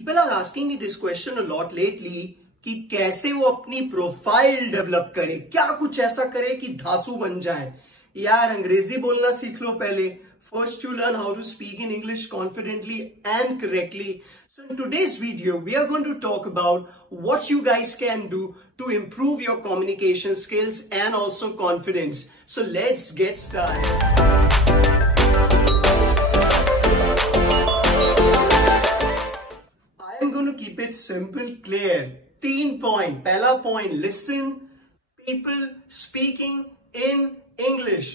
People are asking me this question a lot lately कि कैसे वो अपनी प्रोफाइल डेवलप करे, क्या कुछ ऐसा करे कि धांसू बन जाए। यार अंग्रेजी बोलना सीख लो पहले। First you learn how to speak in English confidently and correctly. So in today's video, we are going to talk about what you guys can do to improve your communication skills and also confidence. So let's get started. I am going to keep it simple, clear. 3 points. पहला point, listen people speaking in English.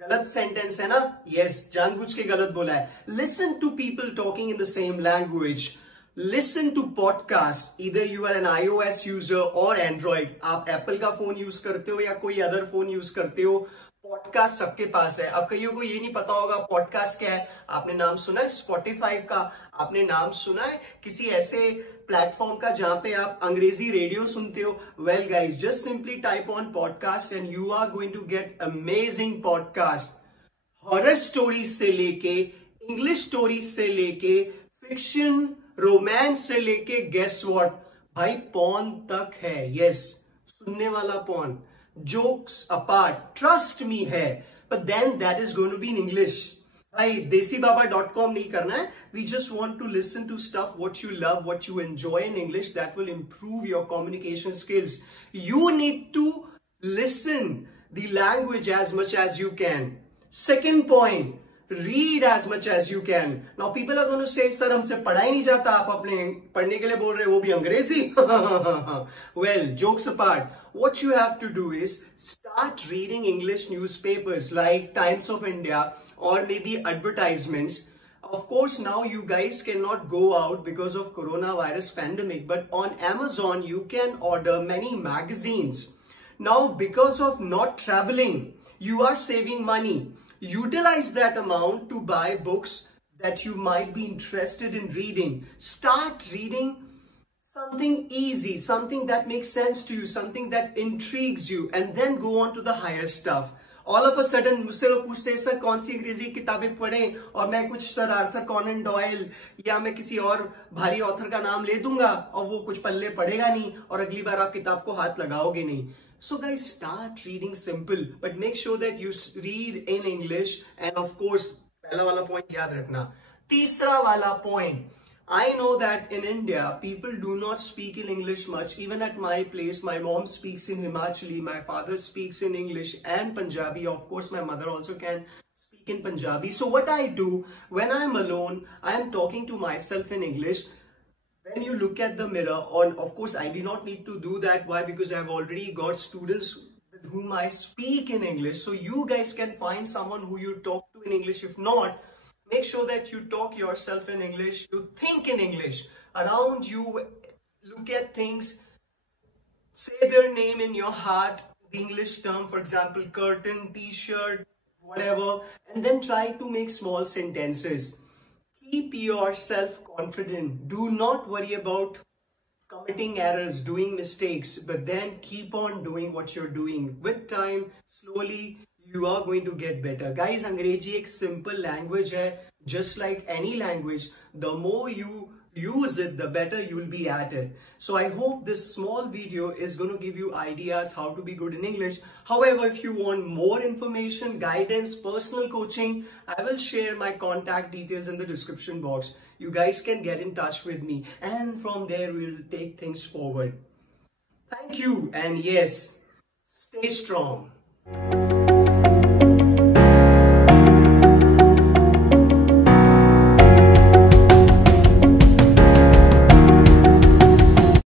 गलत sentence है ना? Yes, जानबूझ के गलत बोला है। Listen to people talking in the same language. Listen to podcast. Either you are an iOS user or Android. आप Apple का फोन यूज करते हो या कोई अदर फोन यूज करते हो, पॉडकास्ट सबके पास है। अब कईयों को ये नहीं पता होगा पॉडकास्ट क्या है। आपने नाम सुना है स्पॉटिफाई का? आपने नाम सुना है किसी ऐसे प्लेटफॉर्म का जहां पे आप अंग्रेजी रेडियो सुनते हो? Well guys, just simply type on podcast and you are going to get amazing podcast. Horror stories से लेके, इंग्लिश स्टोरीज से लेके, फिक्शन, रोमांस से लेके, गेस व्हाट भाई, पॉर्न तक है। यस, सुनने वाला porn. Jokes apart, trust me है, but then that is going to be in English. भाई desibaba.com नहीं करना है. We just want to listen to stuff what you love, what you enjoy in English that will improve your communication skills. You need to listen the language as much as you can. Second point, read as much as you can. Now people are going to say, sir हमसे पढ़ा ही नहीं जाता, आप अपने पढ़ने के लिए बोल रहे हो, वो भी अंग्रेजी। Well, jokes apart, what you have to do is start reading English newspapers like Times of India or maybe advertisements. Of course, now you guys cannot go out because of coronavirus pandemic, but on Amazon you can order many magazines. Now, because of not traveling, you are saving money. Utilize that amount to buy books that you might be interested in reading. Start reading something easy, something that makes sense to you, something that intrigues you, and then go on to the higher stuff. All of a sudden मुझसे लोग पूछते हैं, sir कौन सी अंग्रेजी किताबें पढ़ें, और मैं कुछ सर आर्थर कॉनन डॉयल या मैं किसी और भारी ऑथर का नाम ले दूंगा और वो कुछ पल्ले पढ़ेगा नहीं और अगली बार आप किताब को हाथ लगाओगे नहीं। So guys, start reading simple, but make sure that you read in English, and of course पहला वाला point याद रखना। तीसरा वाला point, I know that in India, people do not speak in English much. Even at my place, my mom speaks in Himachali, my father speaks in English and Punjabi. Of course, my mother also can speak in Punjabi. So what I do when I'm alone, I'm talking to myself in English. When you look at the mirror, and of course, I do not need to do that. Why? Because I've already got students with whom I speak in English. So you guys can find someone who you talk to in English. If not, make sure that you talk yourself in English, you think in English. Around you, look at things, say their name in your heart, the English term, for example, curtain, t-shirt, whatever, and then try to make small sentences. Keep yourself confident. Do not worry about committing errors, doing mistakes, but then keep on doing what you're doing. With time, slowly, you are going to get better. Guys, अंग्रेजी एक simple language है. Just like any language, the more you use it, the better you will be at it. So I hope this small video is going to give you ideas how to be good in English. However, if you want more information, guidance, personal coaching, I will share my contact details in the description box. You guys can get in touch with me, and from there we'll take things forward. Thank you, and yes, stay strong.